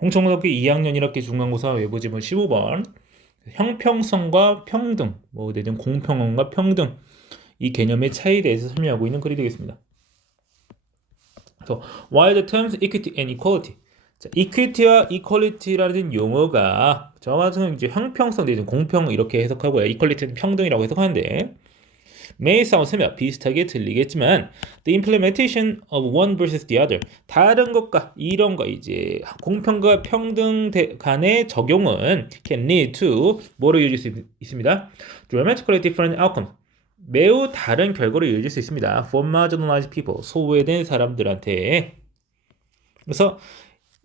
홍청각기 2학년 1학기 중간고사 외부지문 15번 형평성과 평등, 뭐 내지는 공평함과 평등 이 개념의 차이에 대해서 설명하고 있는 글이 되겠습니다. 그래서 Why the terms equity and equality? 자, equity와 equality라는 용어가 저 같은 경우는 이제 형평성 내지는 공평 이렇게 해석하고요. equality는 평등이라고 해석하는데 may sound similar 비슷하게 들리겠지만 the implementation of one versus the other 다른 것과 이런 거 이제 공평과 평등 간의 적용은 can lead to 뭐로 이어질 수 있습니다. dramatically different outcome 매우 다른 결과로 이어질 수 있습니다. for marginalized people 소외된 사람들한테 그래서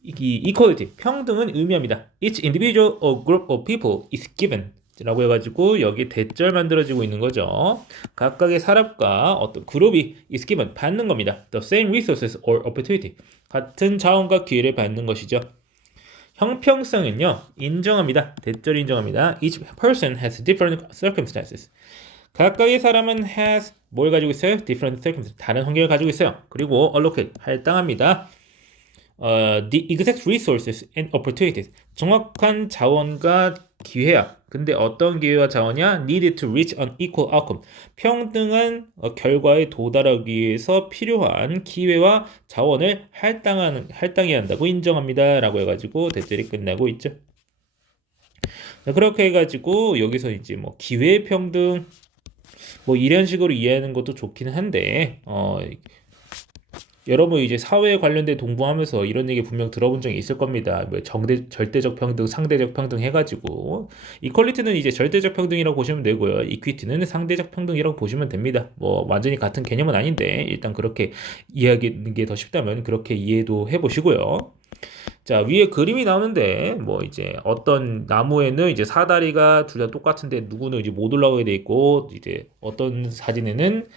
이 equality 평등은 의미합니다. Each individual or group of people is given 라고 해가지고 여기 대절 만들어지고 있는 거죠. 각각의 사람과 어떤 그룹이 is given 받는 겁니다. The same resources or opportunity 같은 자원과 기회를 받는 것이죠. 형평성은요 인정합니다. 대절이 인정합니다. Each person has different circumstances. 각각의 사람은 has 뭘 가지고 있어요? different circumstances 다른 환경을 가지고 있어요. 그리고 allocate 할당합니다. The exact resources and opportunities 정확한 자원과 기회야. 근데 어떤 기회와 자원이야? Needed to reach an equal outcome. 평등한 결과에 도달하기 위해서 필요한 기회와 자원을 할당해야 한다고 인정합니다라고 해가지고 대절이 끝나고 있죠. 자, 그렇게 해가지고 여기서 이제 뭐 기회 평등 뭐 이런 식으로 이해하는 것도 좋기는 한데 여러분 이제 사회에 관련된 공부하면서 이런 얘기 분명 들어본 적이 있을 겁니다. 뭐 절대적 평등, 상대적 평등 해가지고 이퀄리티는 이제 절대적 평등이라고 보시면 되고요. 이퀴티는 상대적 평등이라고 보시면 됩니다. 뭐 완전히 같은 개념은 아닌데 일단 그렇게 이해하는 게 더 쉽다면 그렇게 이해도 해보시고요. 자 위에 그림이 나오는데 뭐 이제 어떤 나무에는 이제 사다리가 둘 다 똑같은데 누구는 이제 못 올라가게 돼 있고 이제 어떤 사진에는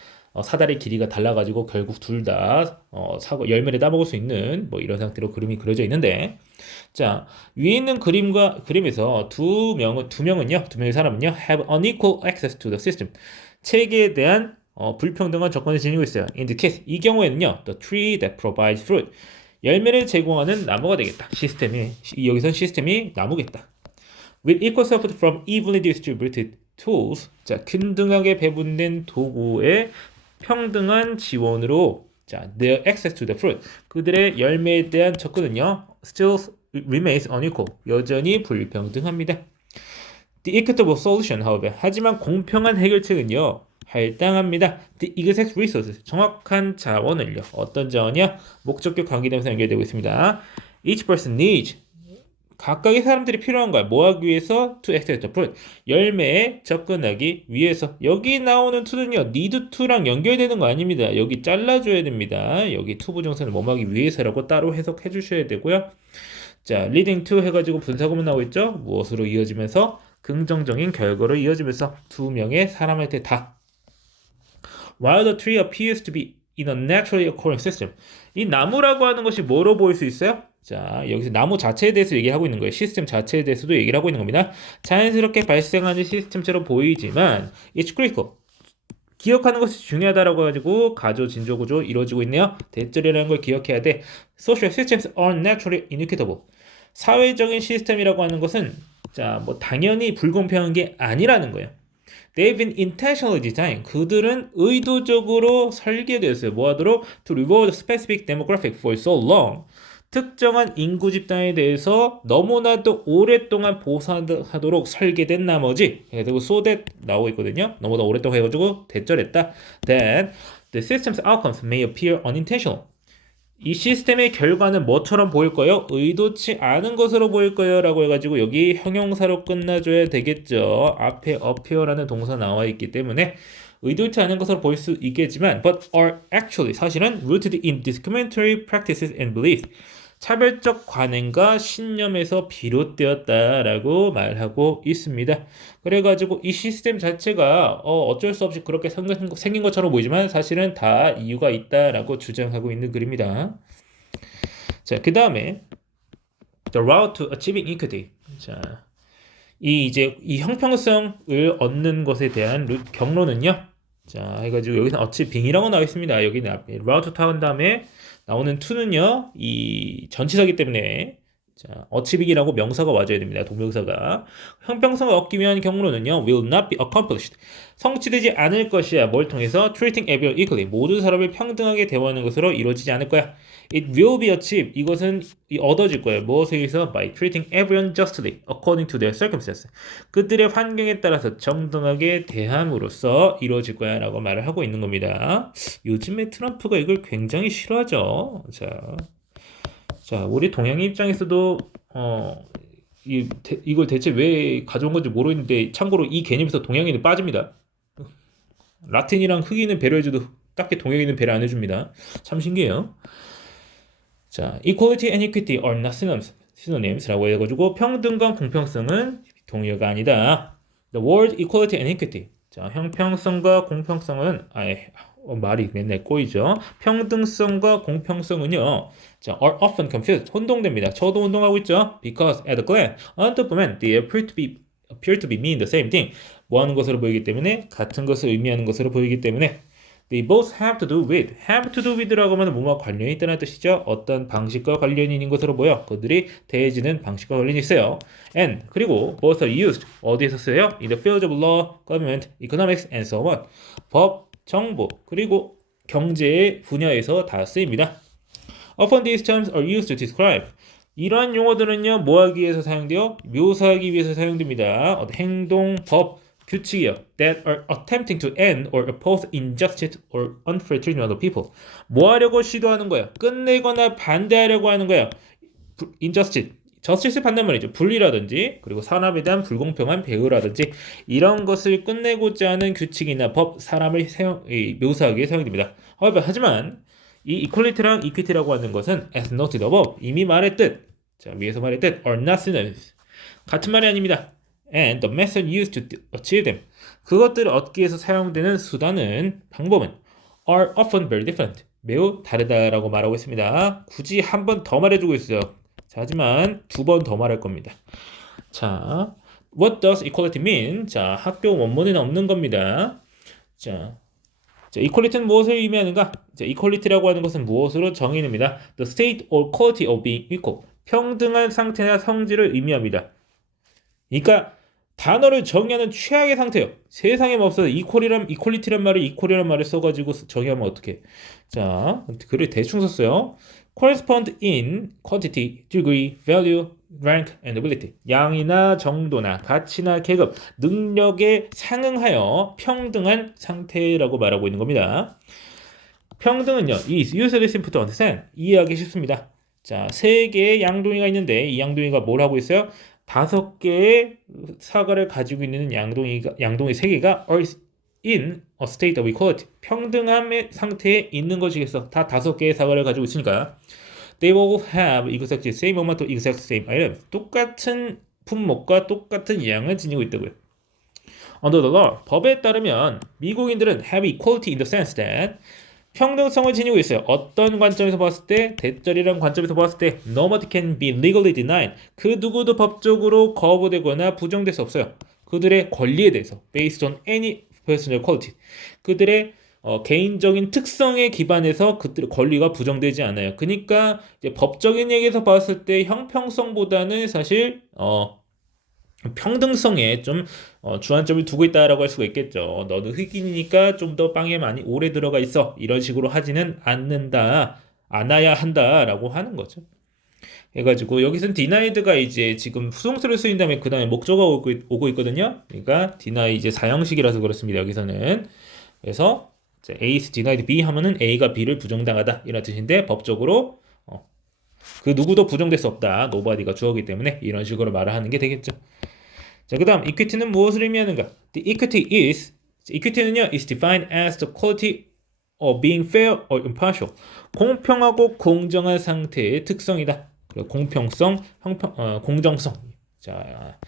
사다리 길이가 달라가지고 결국 둘 다 열매를 따먹을 수 있는 뭐 이런 상태로 그림이 그려져 있는데 자 위에 있는 그림에서 두 명의 사람은요 have unequal access to the system 체계에 대한 불평등한 조건을 지니고 있어요. In the case 이 경우에는요 the tree that provides fruit 열매를 제공하는 나무가 되겠다. 여기선 시스템이 나무겠다. With equal support from evenly distributed tools 자 균등하게 배분된 도구의 평등한 지원으로 자, their access to the fruit 그들의 열매에 대한 접근은요 still remains unequal 여전히 불평등합니다. The equitable solution, however, 하지만 공평한 해결책은요 할당합니다. The exact resources, 정확한 자원을요 어떤 자원이요 목적격 관계대명사 연결되고 있습니다. Each person needs 각각의 사람들이 필요한 거야. 뭐 하기 위해서? To access the fruit. 열매에 접근하기 위해서. 여기 나오는 to는요. need to랑 연결되는 거 아닙니다. 여기 잘라줘야 됩니다. 여기 to 부정사를 뭐 하기 위해서라고 따로 해석해 주셔야 되고요. 자, leading to 해가지고 분사구문 나오고 있죠? 무엇으로 이어지면서? 긍정적인 결과로 이어지면서 두 명의 사람한테 다. While the tree appears to be in a naturally occurring system. 이 나무라고 하는 것이 뭐로 보일 수 있어요? 자, 여기서 나무 자체에 대해서 얘기하고 있는 거예요. 시스템 자체에 대해서도 얘기를 하고 있는 겁니다. 자연스럽게 발생하는 시스템처럼 보이지만 it's critical. 기억하는 것이 중요하다라고 가지고 가조, 진조, 구조 이루어지고 있네요. 대절이라는 걸 기억해야 돼. Social systems are naturally inequitable. 사회적인 시스템이라고 하는 것은 자, 뭐 당연히 불공평한 게 아니라는 거예요. They've been intentionally designed. 그들은 의도적으로 설계되었어요. 뭐 하도록? To reward a specific demographic for so long. 특정한 인구 집단에 대해서 너무나도 오랫동안 보호하도록 설계된 나머지 그리고 so that 나오고 있거든요. 너무나 오랫동안 해가지고 대절했다. Then the system's outcomes may appear unintentional. 이 시스템의 결과는 뭐처럼 보일 거예요? 의도치 않은 것으로 보일 거예요 라고 해가지고 여기 형용사로 끝나줘야 되겠죠. 앞에 appear라는 동사 나와 있기 때문에 의도치 않은 것으로 보일 수 있겠지만 but are actually 사실은 rooted in discriminatory practices and beliefs 차별적 관행과 신념에서 비롯되었다라고 말하고 있습니다. 그래가지고 이 시스템 자체가 어쩔 수 없이 그렇게 생긴 것처럼 보이지만 사실은 다 이유가 있다라고 주장하고 있는 글입니다. 자, 그 다음에 The route to achieving equity. 자, 이 형평성을 얻는 것에 대한 경로는요. 자, 해가지고 여기서 achieving이라고 나와 있습니다. 여기는 앞에 route to 한 다음에 나오는 to는요, 이 전치사기 때문에 자, achieving이라고 명사가 와줘야 됩니다. 동명사가. 형평성을 얻기 위한 경로는요, will not be accomplished. 성취되지 않을 것이야. 뭘 통해서? treating everyone equally. 모든 사람을 평등하게 대우하는 것으로 이루어지지 않을 거야. It will be achieved. 이것은 얻어질 거예요. 무엇에 의해서? By treating everyone justly, according to their circumstances. 그들의 환경에 따라서 정당하게 대함으로써 이루어질 거야 라고 말을 하고 있는 겁니다. 요즘에 트럼프가 이걸 굉장히 싫어하죠. 자, 우리 동양인 입장에서도 이걸 대체 왜 가져온 건지 모르겠는데 참고로 이 개념에서 동양인은 빠집니다. 라틴이랑 흑인은 배려해줘도 딱히 동양인은 배려 안 해줍니다. 참 신기해요. 자, equality and equity are not synonyms라고 해가지고 평등과 공평성은 동의어가 아니다. The word equality and equity. 자, 형평성과 공평성은 말이 맨날 꼬이죠. 평등성과 공평성은요. 자, are often confused. 혼동됩니다. 저도 혼동하고 있죠. Because at a glance, 언뜻 보면 they appear to be mean the same thing. 뭐 하는 것으로 보이기 때문에 같은 것을 의미하는 것으로 보이기 때문에 they both have to do with. have to do with라고 하면 뭐와 관련이 있다는 뜻이죠. 어떤 방식과 관련이 있는 것으로 보여. 그들이 대해지는 방식과 관련이 있어요. And 그리고 both are used. 어디에서 써요? In the fields of law, government, economics, and so on. 법, 정보, 그리고 경제의 분야에서 다 쓰입니다. Often these terms are used to describe. 이러한 용어들은요, 뭐 하기 위해서 사용돼요? 묘사하기 위해서 사용됩니다. 행동, 법, 규칙이요. That are attempting to end or oppose injustice or unfair treatment of people. 뭐 하려고 시도하는 거야? 끝내거나 반대하려고 하는 거야. injustice. 저스티스 판단 말이죠. 분리라든지 그리고 산업에 대한 불공평한 배후라든지 이런 것을 끝내고자 하는 규칙이나 법, 사람을 묘사하기에 사용됩니다. 하지만 이 equality랑 equity라고 하는 것은 as noted above 이미 말했듯 자 위에서 말했듯 are not synonyms 같은 말이 아닙니다. And the method used to achieve them 그것들을 얻기 위해서 사용되는 수단은 방법은 are often very different 매우 다르다라고 말하고 있습니다. 굳이 한 번 더 말해주고 있어요. 자, 하지만 두 번 더 말할 겁니다. 자, what does equality mean? 자, 학교 원문에는 없는 겁니다. 자, equality는 무엇을 의미하는가? 자, equality라고 하는 것은 무엇으로 정의됩니다. The state or quality of being equal. 평등한 상태나 성질을 의미합니다. 그러니까 단어를 정의하는 최악의 상태예요. 세상에 없어요. equality란 말을 equal이란 말을 써가지고 정의하면 어떡해? 자, 글을 대충 썼어요. correspond in quantity, degree, value, rank, and ability. 양이나 정도나 가치나 계급, 능력에 상응하여 평등한 상태라고 말하고 있는 겁니다. 평등은요, is usually simple to understand. 이해하기 쉽습니다. 자, 3개의 양동이가 있는데 이 양동이가 뭘 하고 있어요? 5개의 사과를 가지고 있는 양동이 3개가 are in a state of equality. 평등함의 상태에 있는 것이겠어. 다 5개의 사과를 가지고 있으니까. They all have exactly the same amount of exact same item. 똑같은 품목과 똑같은 양을 지니고 있다고요. Under the law, 법에 따르면 미국인들은 have equality in the sense that 평등성을 지니고 있어요. 어떤 관점에서 봤을 때, 대절이라는 관점에서 봤을 때 nobody can be legally denied. 그 누구도 법적으로 거부되거나 부정될 수 없어요. 그들의 권리에 대해서 based on any personal quality. 그들의 개인적인 특성에 기반해서 그들의 권리가 부정되지 않아요. 그러니까 이제 법적인 얘기에서 봤을 때 형평성보다는 사실 평등성에 좀 주안점을 두고 있다라고 할 수가 있겠죠. 너는 흑인이니까 좀 더 빵에 많이 오래 들어가 있어. 이런 식으로 하지는 않아야 한다라고 하는 거죠. 해가지고 여기서는 denied가 이제 지금 수동태로 쓰인 다음에 그 다음에 목적어가 오고 있거든요. 그러니까 deny 이제 사형식이라서 그렇습니다. 여기서는 그래서 A is denied B 하면은 A가 B를 부정당하다 이런 뜻인데 법적으로 그 누구도 부정될 수 없다. nobody가 주어이기 때문에 이런 식으로 말을 하는 게 되겠죠. 자, 그다음 equity는 무엇을 의미하는가? The equity는요 is defined as the quality of being fair or impartial. 공평하고 공정한 상태의 특성이다. 공평성, 공정성. 자,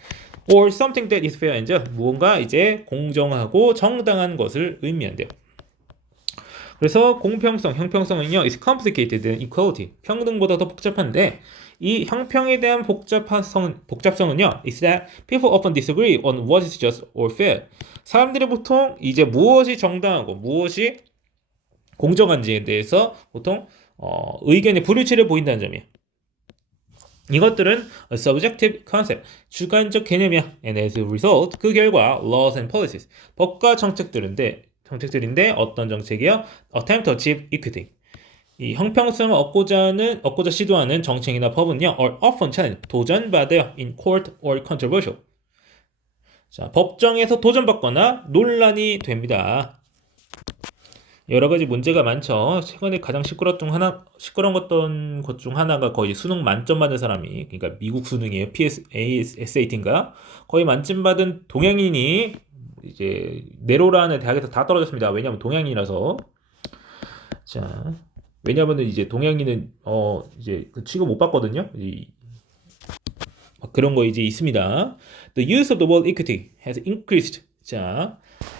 or something that is fair and just. 무언가 이제 공정하고 정당한 것을 의미한대요. 그래서 공평성, 형평성은요 is complicated than equality. 평등보다 더 복잡한데 이 형평에 대한 복잡성은요 is that people often disagree on what is just or fair. 사람들이 보통 이제 무엇이 정당하고 무엇이 공정한지에 대해서 보통 의견의 불일치를 보인다는 점이에요. 이것들은 a subjective concept, 주관적 개념이야. And as a result, 그 결과 laws and policies, 법과 정책들인데 어떤 정책이요? Attempt to achieve equity. 이 형평성을 얻고자 시도하는 정책이나 법은요, are often challenged, 도전받아요. In court or controversial. 자, 법정에서 도전받거나 논란이 됩니다. 여러 가지 문제가 많죠. 최근에 가장 시끄러운 것 중 하나가 거의 수능 만점 받은 사람이, 그러니까 미국 수능이에요. SAT인가? 거의 만점 받은 동양인이 이제 네로라는 대학에서 다 떨어졌습니다. 왜냐하면 동양인이라서. 자, 왜냐하면 이제 동양인은 이제 그 취급 못 받거든요. 그런 거 이제 있습니다. The use of the word equity has increased. 자,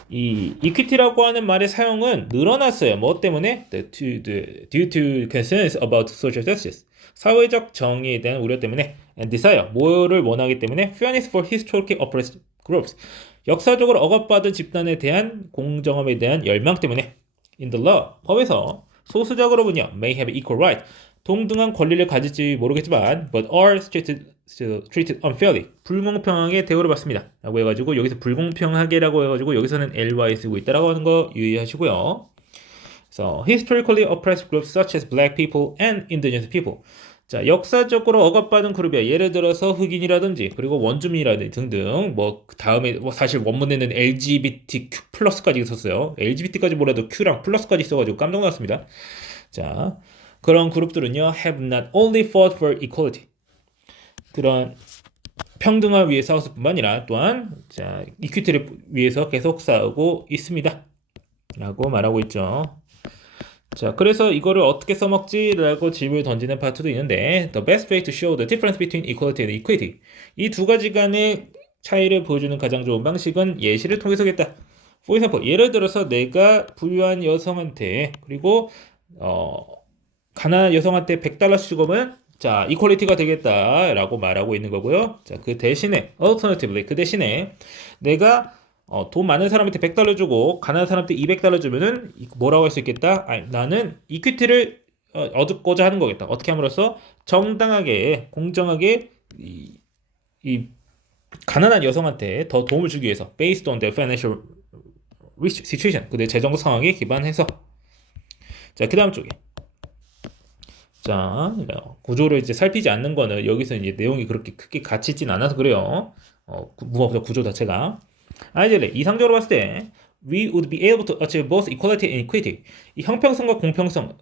이 equity라고 하는 말의 사용은 늘어났어요. 뭐 때문에? Due to concerns about social justice. 사회적 정의에 대한 우려 때문에. And desire. 뭐를 원하기 때문에. Fairness for historically oppressed groups. 역사적으로 억압받은 집단에 대한 공정함에 대한 열망 때문에. In the law. 법에서 소수자 그룹은요, may have equal right. 동등한 권리를 가질지 모르겠지만, but are treated unfairly. 불공평하게 대우를 받습니다. 라고 해가지고, 여기서 불공평하게라고 해가지고, 여기서는 ly 쓰고 있다라고 하는 거 유의하시고요. 그래서, historically oppressed groups such as black people and indigenous people. 자, 역사적으로 억압받은 그룹이야. 예를 들어서 흑인이라든지, 그리고 원주민이라든지 등등. 그 다음에, 사실 원문에는 LGBTQ 플러스까지 있었어요. LGBT까지 몰라도 Q랑 플러스까지 있어가지고 깜짝 놀랐습니다. 자, 그런 그룹들은요, have not only fought for equality. 그런 평등을 위해 싸웠을 뿐만 아니라 또한, 자, 이퀴티를 위해서 계속 싸우고 있습니다. 라고 말하고 있죠. 자, 그래서 이거를 어떻게 써먹지라고 질문을 던지는 파트도 있는데, the best way to show the difference between equality and equity. 이 두 가지 간의 차이를 보여주는 가장 좋은 방식은 예시를 통해서겠다. For example, 예를 들어서 내가 부유한 여성한테, 그리고 가난한 여성한테 $100씩 주면, 자, 이퀄리티가 되겠다라고 말하고 있는 거고요. 자, 그 대신에 alternatively, 그 대신에 내가 돈 많은 사람한테 $100 주고 가난한 사람한테 $200 주면은 뭐라고 할 수 있겠다? 나는 이퀴티를 얻고자 하는 거겠다. 어떻게 함으로써 정당하게, 공정하게 이 가난한 여성한테 더 도움을 주기 위해서 based on their financial situation, 그들의 재정적 상황에 기반해서. 자, 그 다음 쪽에. 자, 구조를 이제 살피지 않는 거는 여기서 이제 내용이 그렇게 크게 같이 있진 않아서 그래요. 무법적 구조 자체가. 이제 이상적으로 봤을 때 we would be able to achieve both equality and equity. 이 형평성과 공평성,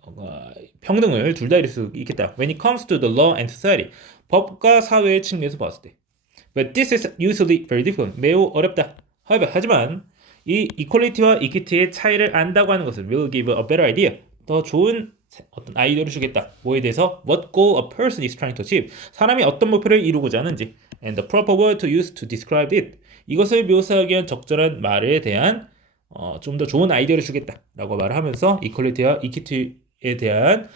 평등을 둘 다 이룰 수 있겠다. When it comes to the law and society. 법과 사회의 측면에서 봤을 때. But this is usually very difficult. 매우 어렵다. 하지만 이 equality와 equity의 차이를 안다고 하는 것은 will give a better idea. 더 좋은 어떤 아이디어를 주겠다. 뭐에 대해서? What goal a person is trying to achieve. 사람이 어떤 목표를 이루고자 하는지. And the proper word to use to describe it. 이것을 묘사하기 위한 적절한 말에 대한 좀 더 좋은 아이디어를 주겠다. 라고 말을 하면서 이퀄리티와 이퀴티에 대한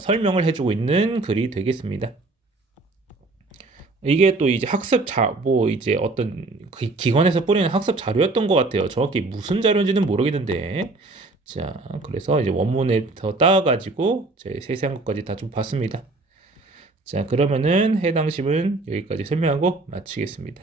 설명을 해주고 있는 글이 되겠습니다. 이게 또 이제 이제 어떤 기관에서 뿌리는 학습 자료였던 것 같아요. 정확히 무슨 자료인지는 모르겠는데. 자, 그래서 이제 원문에 더 따가지고 제 세세한 것까지 다 좀 봤습니다. 자, 그러면은 해당 심은 여기까지 설명하고 마치겠습니다.